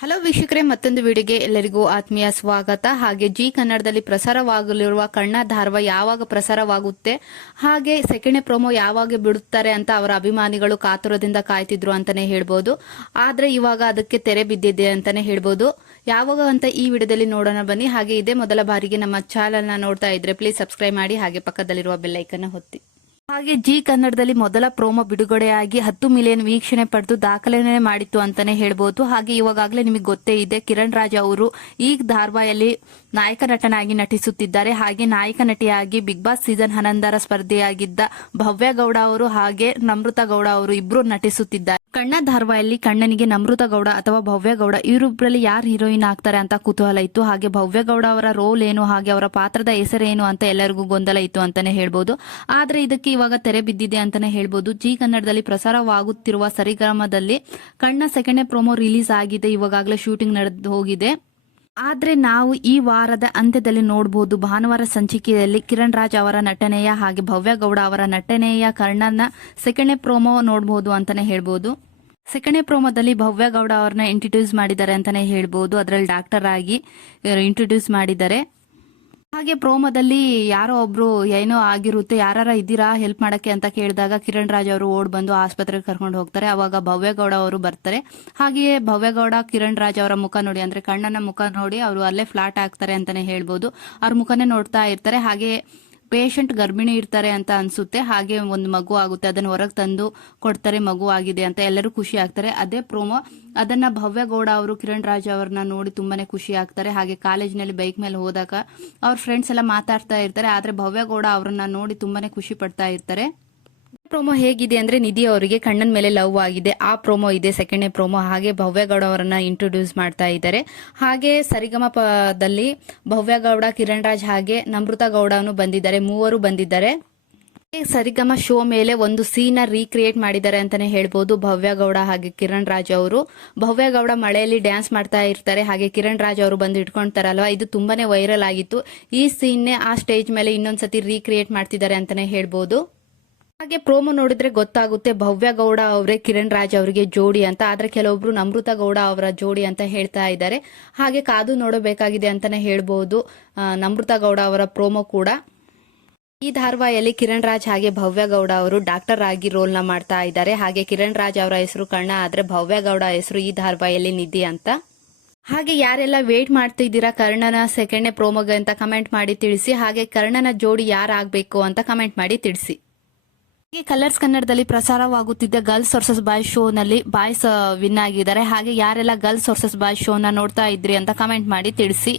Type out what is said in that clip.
Hello ವೀಕ್ಷಕರೇ, ಮತ್ತೊಂದು ವಿಡಿಯೋಗೆ ಎಲ್ಲರಿಗೂ ಆತ್ಮೀಯ ಸ್ವಾಗತ. ಹಾಗೆ ಜಿ ಕನ್ನಡದಲ್ಲಿ ಪ್ರಸಾರವಾಗಲಿರುವ ಕಣ್ಣ ಧಾರಾವಾಹಿ ಯಾವಾಗ ಪ್ರಸಾರವಾಗುತ್ತೆ, ಹಾಗೆ ಸೆಕೆಂಡ್ ಪ್ರೋಮೋ ಯಾವಾಗ ಬಿಡುತ್ತಾರೆ ಅಂತ ಅವರ ಅಭಿಮಾನಿಗಳು ಕಾತುರದಿಂದ ಕಾಯ್ತಿದ್ರು ಅಂತಾನೆ ಹೇಳ್ಬೋದು. ಆದ್ರೆ ಇವಾಗ ಅದಕ್ಕೆ ತೆರೆ ಬಿದ್ದಿದೆ ಅಂತಾನೆ ಹೇಳ್ಬೋದು. ಯಾವಾಗ ಅಂತ ಈ ವಿಡಿಯೋದಲ್ಲಿ ನೋಡೋಣ ಬನ್ನಿ. ಹಾಗೆ ಇದೇ ಮೊದಲ ಬಾರಿಗೆ ನಮ್ಮ ಚಾನೆಲ್ ನ ನೋಡ್ತಾ ಇದ್ರೆ ಪ್ಲೀಸ್ ಸಬ್ಸ್ಕ್ರೈಬ್ ಮಾಡಿ, ಹಾಗೆ ಪಕ್ಕದಲ್ಲಿರುವ ಬೆಲ್ ಐಕನ್ ಒತ್ತಿ. ಹಾಗೆ ಜಿ ಕನ್ನಡದಲ್ಲಿ ಮೊದಲ ಪ್ರೋಮೋ ಬಿಡುಗಡೆಯಾಗಿ 10 ಮಿಲಿಯನ್ ವೀಕ್ಷಣೆ ಪಡೆದು ದಾಖಲೆನೇ ಮಾಡಿತ್ತು ಅಂತಾನೆ ಹೇಳ್ಬೋದು. ಹಾಗೆ ಇವಾಗಲೇ ನಿಮಗೆ ಗೊತ್ತೇ ಇದೆ, ಕಿರಣ್ ರಾಜ್ ಅವರು ಈ ಧಾರಾವಾಹಿಯಲ್ಲಿ ನಾಯಕ ನಟನಾಗಿ ನಟಿಸುತ್ತಿದ್ದಾರೆ. ಹಾಗೆ ನಾಯಕ ನಟಿಯಾಗಿ ಬಿಗ್ ಬಾಸ್ ಸೀಸನ್ 11 ಸ್ಪರ್ಧೆಯಾಗಿದ್ದ ಭವ್ಯ ಗೌಡ ಅವರು ಹಾಗೆ ನಮೃತ ಗೌಡ ಅವರು ಇಬ್ರು ನಟಿಸುತ್ತಿದ್ದಾರೆ. ಕಣ್ಣ ಧಾರಾವಾಹಿಯಲ್ಲಿ ಕಣ್ಣನಿಗೆ ನಮೃತ ಗೌಡ ಅಥವಾ ಭವ್ಯ ಗೌಡ ಇವರಿಬ್ಬರಲ್ಲಿ ಯಾರು ಹೀರೋಯಿನ್ ಆಗ್ತಾರೆ ಅಂತ ಕುತೂಹಲ ಇತ್ತು. ಹಾಗೆ ಭವ್ಯ ಗೌಡ ಅವರ ರೋಲ್ ಏನು, ಹಾಗೆ ಅವರ ಪಾತ್ರದ ಹೆಸರೇನು ಅಂತ ಎಲ್ಲರಿಗೂ ಗೊಂದಲ ಇತ್ತು ಅಂತಾನೆ ಹೇಳ್ಬೋದು. ಆದ್ರೆ ಇದಕ್ಕೆ ಇವಾಗ ತೆರೆ ಬಿದ್ದಿದೆ ಅಂತಾನೆ ಹೇಳ್ಬೋದು. ಜಿ ಕನ್ನಡದಲ್ಲಿ ಪ್ರಸಾರವಾಗುತ್ತಿರುವ ಸರಿಗಮದಲ್ಲಿ ಕಣ್ಣ ಸೆಕೆಂಡ್ ಪ್ರೋಮೋ ರಿಲೀಸ್ ಆಗಿದೆ. ಇವಾಗಲೇ ಶೂಟಿಂಗ್ ನಡೆದು ಹೋಗಿದೆ. ಆದ್ರೆ ನಾವು ಈ ವಾರದ ಅಂತ್ಯದಲ್ಲಿ ನೋಡಬಹುದು, ಭಾನುವಾರ ಸಂಚಿಕೆಯಲ್ಲಿ ಕಿರಣ್ ರಾಜ್ ಅವರ ನಟನೆಯ ಹಾಗೆ ಭವ್ಯ ಗೌಡ ಅವರ ನಟನೆಯ ಕರ್ಣನ ಸೆಕೆಂಡ್ ಪ್ರೋಮೋ ನೋಡಬಹುದು ಅಂತಾನೆ ಹೇಳ್ಬೋದು. ಸೆಕೆಂಡ್ ಪ್ರೋಮೋದಲ್ಲಿ ಭವ್ಯ ಗೌಡ ಅವರನ್ನ ಇಂಟ್ರೊಡ್ಯೂಸ್ ಮಾಡಿದ್ದಾರೆ ಅಂತಾನೆ ಹೇಳ್ಬೋದು. ಅದರಲ್ಲಿ ಡಾಕ್ಟರ್ ಆಗಿ ಇಂಟ್ರೊಡ್ಯೂಸ್ ಮಾಡಿದ್ದಾರೆ. ಹಾಗೆ ಪ್ರೋಮೋದಲ್ಲಿ ಯಾರೋ ಒಬ್ರು ಏನೋ ಆಗಿರುತ್ತೆ, ಯಾರ ಇದ್ದೀರಾ ಹೆಲ್ಪ್ ಮಾಡಕ್ಕೆ ಅಂತ ಕೇಳಿದಾಗ ಕಿರಣ್ ರಾಜ್ ಅವರು ಓಡ್ ಬಂದು ಆಸ್ಪತ್ರೆಗೆ ಕರ್ಕೊಂಡು ಹೋಗ್ತಾರೆ. ಅವಾಗ ಭವ್ಯ ಗೌಡ ಅವರು ಬರ್ತಾರೆ. ಹಾಗೆಯೇ ಭವ್ಯ ಗೌಡ ಕಿರಣ್ ರಾಜ್ ಅವರ ಮುಖ ನೋಡಿ, ಅಂದ್ರೆ ಕಣ್ಣನ ಮುಖ ನೋಡಿ ಅವರು ಅಲ್ಲೇ ಫ್ಲಾಟ್ ಆಗ್ತಾರೆ ಅಂತಾನೆ ಹೇಳ್ಬೋದು. ಅವ್ರ ಮುಖನೇ ನೋಡ್ತಾ ಇರ್ತಾರೆ. ಹಾಗೆ ಪೇಷಂಟ್ ಗರ್ಭಿಣಿ ಇರ್ತಾರೆ ಅಂತ ಅನ್ಸುತ್ತೆ. ಹಾಗೆ ಒಂದು ಮಗು ಆಗುತ್ತೆ, ಅದನ್ನ ಹೊರಗೆ ತಂದು ಕೊಡ್ತಾರೆ, ಮಗು ಆಗಿದೆ ಅಂತ ಎಲ್ಲರೂ ಖುಷಿ ಆಗ್ತಾರೆ. ಅದೇ ಪ್ರೋಮೋ, ಅದನ್ನ ಭವ್ಯ ಗೌಡ ಅವರು ಕಿರಣ್ ರಾಜ್ ಅವರನ್ನ ನೋಡಿ ತುಂಬಾನೇ ಖುಷಿ ಆಗ್ತಾರೆ. ಹಾಗೆ ಕಾಲೇಜಿನಲ್ಲಿ ಬೈಕ್ ಮೇಲೆ ಹೋದಾಗ ಅವ್ರ ಫ್ರೆಂಡ್ಸ್ ಎಲ್ಲ ಮಾತಾಡ್ತಾ ಇರ್ತಾರೆ. ಆದ್ರೆ ಭವ್ಯ ಗೌಡ ಅವರನ್ನ ನೋಡಿ ತುಂಬಾನೇ ಖುಷಿ ಪಡ್ತಾ ಇರ್ತಾರೆ. ಪ್ರೋಮೋ ಹೇಗಿದೆ ಅಂದ್ರೆ, ನಿಧಿ ಅವರಿಗೆ ಕಣ್ಣನ್ ಮೇಲೆ ಲವ್ ಆಗಿದೆ, ಆ ಪ್ರೋಮೋ ಇದೆ ಸೆಕೆಂಡ್ ಪ್ರೋಮೋ. ಹಾಗೆ ಭವ್ಯ ಗೌಡ ಅವರನ್ನ ಇಂಟ್ರೊಡ್ಯೂಸ್ ಮಾಡ್ತಾ ಇದ್ದಾರೆ. ಹಾಗೆ ಸರಿಗಮಪದಲ್ಲಿ ಭವ್ಯ ಗೌಡ, ಕಿರಣ್ ರಾಜ್ ಹಾಗೆ ನಮೃತ ಗೌಡನು ಬಂದಿದ್ದಾರೆ, ಮೂವರು ಬಂದಿದ್ದಾರೆ. ಸರಿಗಮ ಶೋ ಮೇಲೆ ಒಂದು ಸೀನ್ ರೀಕ್ರಿಯೇಟ್ ಮಾಡಿದ್ದಾರೆ ಅಂತಾನೆ ಹೇಳ್ಬೋದು ಭವ್ಯ ಗೌಡ ಹಾಗೆ ಕಿರಣ್ ರಾಜ್ ಅವರು. ಭವ್ಯ ಗೌಡ ಮಳೆಯಲ್ಲಿ ಡ್ಯಾನ್ಸ್ ಮಾಡ್ತಾ ಇರ್ತಾರೆ, ಹಾಗೆ ಕಿರಣ್ ರಾಜ್ ಅವರು ಬಂದು ಇಟ್ಕೊಳ್ತಾರಲ್ವಾ, ಇದು ತುಂಬಾನೇ ವೈರಲ್ ಆಗಿತ್ತು. ಈ ಸೀನ್ನೇ ಆ ಸ್ಟೇಜ್ ಮೇಲೆ ಇನ್ನೊಂದ್ಸತಿ ರೀಕ್ರಿಯೇಟ್ ಮಾಡ್ತಿದ್ದಾರೆ ಅಂತಾನೆ ಹೇಳ್ಬೋದು. ಹಾಗೆ ಪ್ರೋಮೋ ನೋಡಿದ್ರೆ ಗೊತ್ತಾಗುತ್ತೆ ಭವ್ಯ ಗೌಡ ಅವರೇ ಕಿರಣ್ ರಾಜ್ ಅವರಿಗೆ ಜೋಡಿ ಅಂತ. ಆದ್ರೆ ಕೆಲವೊಬ್ರು ನಮೃತ ಗೌಡ ಅವರ ಜೋಡಿ ಅಂತ ಹೇಳ್ತಾ ಇದ್ದಾರೆ. ಹಾಗೆ ಕಾದು ನೋಡಬೇಕಾಗಿದೆ ಅಂತಾನೆ ಹೇಳ್ಬಹುದು ನಮೃತ ಗೌಡ ಅವರ ಪ್ರೋಮೋ ಕೂಡ. ಈ ಧಾರಾವಾಹಿಯಲ್ಲಿ ಕಿರಣ್ ರಾಜ್ ಹಾಗೆ ಭವ್ಯ ಗೌಡ ಅವರು ಡಾಕ್ಟರ್ ಆಗಿ ರೋಲ್ ನ ಮಾಡ್ತಾ ಇದ್ದಾರೆ. ಹಾಗೆ ಕಿರಣ್ ರಾಜ್ ಅವರ ಹೆಸರು ಕಣ್ಣ, ಆದ್ರೆ ಭವ್ಯ ಗೌಡ ಹೆಸರು ಈ ಧಾರಾವಾಹಿಯಲ್ಲಿ ನಿಧಿ ಅಂತ. ಹಾಗೆ ಯಾರೆಲ್ಲ ವೇಟ್ ಮಾಡ್ತಿದ್ದೀರಾ ಕರ್ಣನ ಸೆಕೆಂಡ್ ಪ್ರೋಮೋಗೆ ಅಂತ ಕಮೆಂಟ್ ಮಾಡಿ ತಿಳಿಸಿ. ಹಾಗೆ ಕರ್ಣನ ಜೋಡಿ ಯಾರಾಗಬೇಕು ಅಂತ ಕಮೆಂಟ್ ಮಾಡಿ ತಿಳಿಸಿ. ಹಾಗೆ ಕಲರ್ಸ್ ಕನ್ನಡದಲ್ಲಿ ಪ್ರಸಾರವಾಗುತ್ತಿದ್ದ ಗರ್ಲ್ಸ್ ವರ್ಸಸ್ ಬಾಯ್ಸ್ ಶೋ ನಲ್ಲಿ ಬಾಯ್ಸ್ ವಿನ್ ಆಗಿದ್ದಾರೆ. ಹಾಗೆ ಯಾರೆಲ್ಲ ಗರ್ಲ್ಸ್ ವರ್ಸಸ್ ಬಾಯ್ಸ್ ಶೋನ ನೋಡ್ತಾ ಇದ್ರಿ ಅಂತ ಕಮೆಂಟ್ ಮಾಡಿ ತಿಳಿಸಿ.